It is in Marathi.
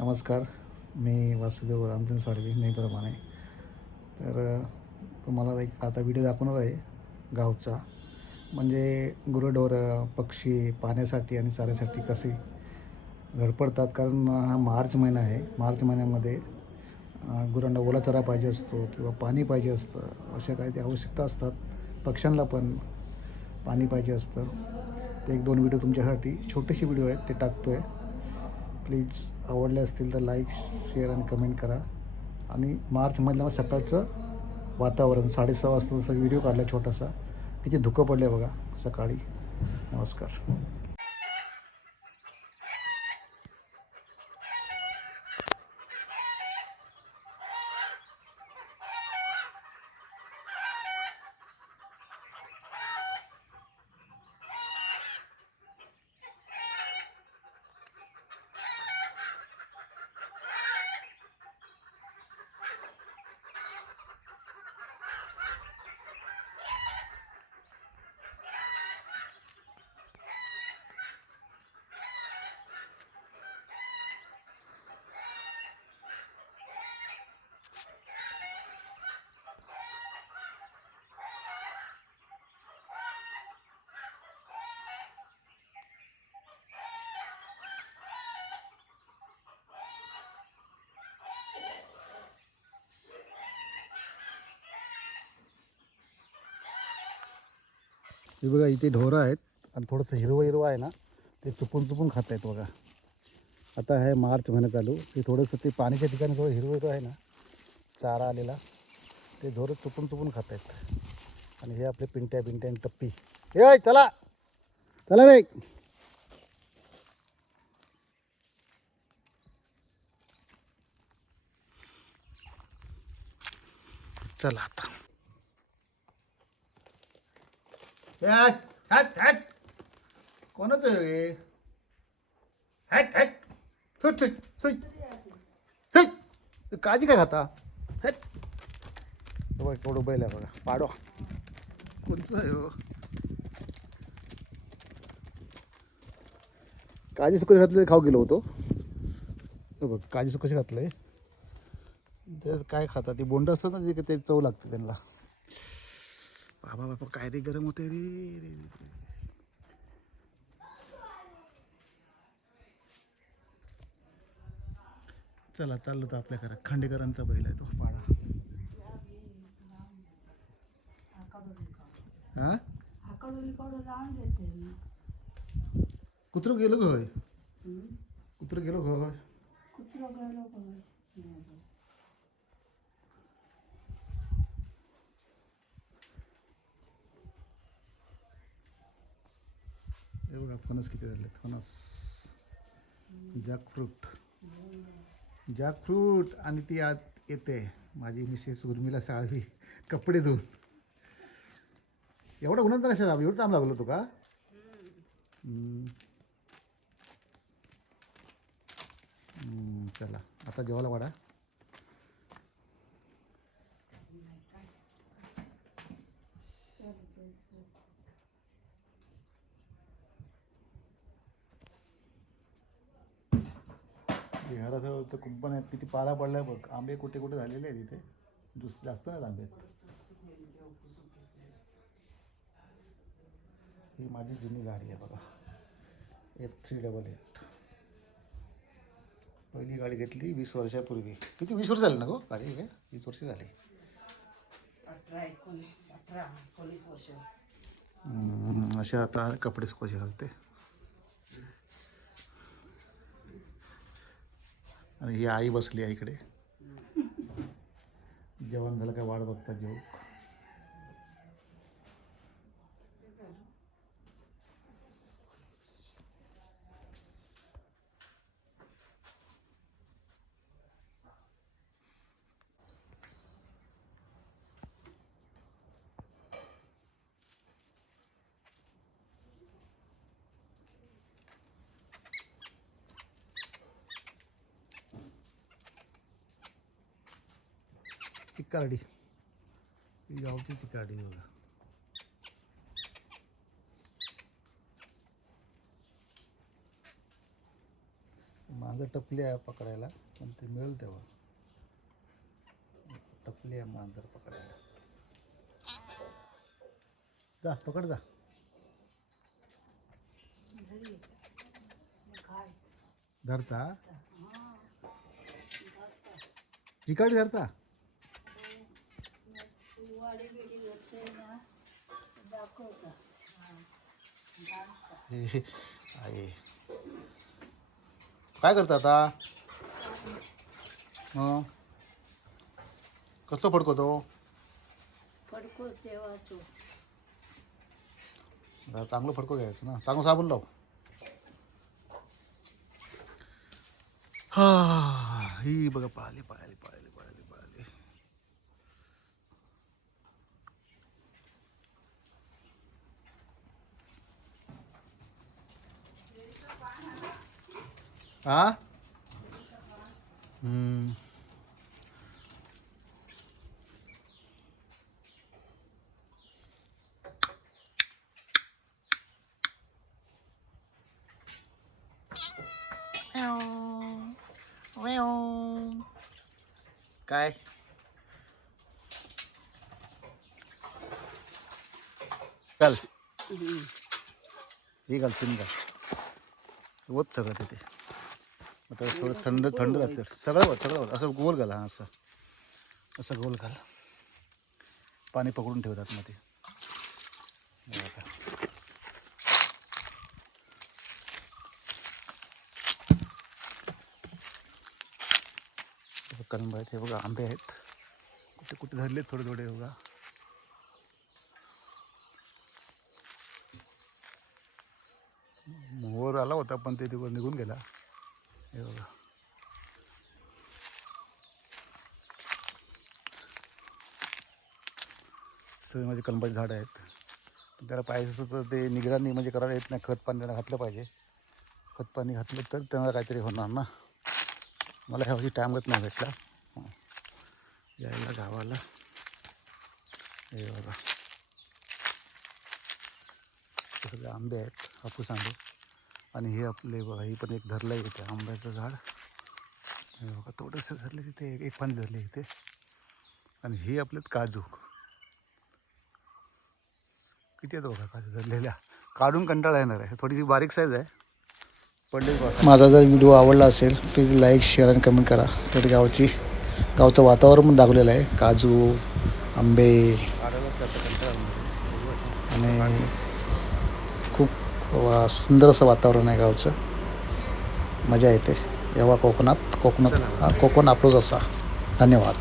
नमस्कार मी वासुदेव रामचंद्र साळवी नेहमीप्रमाणे तर तुम्हाला एक आता व्हिडिओ दाखवणार आहे गावचा. म्हणजे गुरंढोरं पक्षी पाण्यासाठी आणि चाऱ्यासाठी कसे धडपडतात? कारण हा मार्च महिना आहे. मार्च महिन्यामध्ये गुरांना ओला चारा पाहिजे असतो किंवा पाणी पाहिजे असतं अशा काही ते आवश्यकता असतात. पक्ष्यांना पण पाणी पाहिजे असतं. ते एक दोन व्हिडिओ तुमच्यासाठी छोटेसे व्हिडिओ आहेत ते टाकतो आहे प्लीज आवडले असतील तर लाईक शेअर आणि कमेंट करा. आणि मार्चमधलं सकाळचं वातावरण साडेसहा वाजता व्हिडिओ काढला छोटासा. किती धुकं पडले बघा सकाळी. नमस्कार. हे बघा इथे ढोरं आहेत. आणि थोडंसं हिरवं हिरवं आहे ना ते चुपून चुपून खात आहेत बघा. आता आहे मार्च महिना चालू. ते थोडंसं ते पाण्याच्या ठिकाणी थोडं हिरवं हिरवं आहे ना चारा आलेला. ते ढोरं चुपून चुपून खात आहेत आणि हे आपले पिंट्या पिंट्या आणि टप्पी. हे चला! चला रे चला आता. Hat hat hat. कोणाचं आहे हे? Hat hat. Suit suit suit. काळजी काय खाता हॅट. बघ थोडं बैल आहे बघा. पाडो कोणचं आहे हो? सुकशी कशी घातलं? खाऊ गेलो होतो. हे बघ काळजी कशी घातलंय ते काय खातात? ती बोंड असतात ना जे ते चव लागते त्यांना. बाबा बाबा काय रे गरम होते रे रे, रे, चला चाललो तर आपल्या घरात. खांडेकरांचा बैल आहे तो पाडा. हा? कुत्र गेलो होय? कुत्र गेलो होय कुत्रं गेलो काय हे बघा फणस किती झाले फणस. जॅकफ्रूट. जॅकफ्रूट. आणि ती आत येते. माझी मिसेस उर्मिला साळवी कपडे धुवून. एवढं उन्हात कशा एवढं टाइम लागलो तो का? चला. आता जेवायला वाडा घराजवळ तर खूप पण आहेत. किती पाला पडलाय बघ. आंबे कुठे कुठे झालेले आहेत इथे. दुस जास्त नाहीत आंबे. ही माझी जुनी गाडी आहे बघा. एफ थ्री डबल एट पहिली गाडी घेतली वीस वर्षापूर्वी. किती? वीस वर्ष झाली ना गो गाडी काय वीस वर्ष झाली. अठरा एकोणीस अठरा एकोणीस वर्ष. असे आता कपडे कसे घालते. आणि ही आई बसली आहे इकडे. जेवण झालं काय वाट बघतात जेव. चिक्कारडी ही गावची आहे बघा. मागं माझं टपली आहे पकडायला पण ते मिळेल तेव्हा. टपली आहे मांजर पकडायला. जा पकड जा. धरता? इकडे धरता? वाडी बिडी घेतले ना दाखवता. घालता आहे काय करता आता? हं? कसं फडकवतो फडको तेव्हा तो जरा चांगलं फडकं घ्यायचं ना. चांगलं साबण लाव. हा ही बघा पळाली पळाली पळाली हा काय? चल. हे घाल सिम घाल. वत सगळं तिथे. आता थोडं थंड थंड राहते सगळं वत सगळं वत असं गोल घाल असं. असं गोल घाल. पाणी पकडून ठेवतात मध्ये बघा. हे कलम आहेत हे बघा आंबे आहेत. कुठे कुठे धरले थोडे थोडे बघा. मोहर आला होता पण ते तिकडे निघून गेला. हे बघा सगळे माझे कलंबाचे झाडं आहेत. पण त्याला पाहिजे असं तर ते निगराणी म्हणजे करायला येत नाही. खत पाणी त्याला घातलं पाहिजे. खत पाणी घातलं तर त्यांना काहीतरी होणार ना. मला ह्या टाईम टाईमच नाही भेटला. यायला गावाला. हे बघा. तसं सगळे आंबे आहेत. हापूस आंबे. आणि हे आपले बघा ही पण एक धरलं आहे इथे आंब्याचं झाड. हे बघा थोडंसं धरलं तिथे एक- एक पाणी धरले इथे. आणि हे आपल्यात काजू. किती आहेत बघा काजू धरलेल्या? काढून कंटाळा येणार आहे. थोडीशी बारीक साईज आहे. पडले माझा जर व्हिडिओ आवडला असेल प्लीज लाईक शेअर आणि कमेंट करा. थोडी गावची गावचं वातावरण पण दाखवलेलं आहे. काजू आंबे. आणि वा- सुंदर असं वातावरण आहे गावचं. मजा येते. जेव्हा कोकणात. कोकणात कोकण आपलंच असा. धन्यवाद.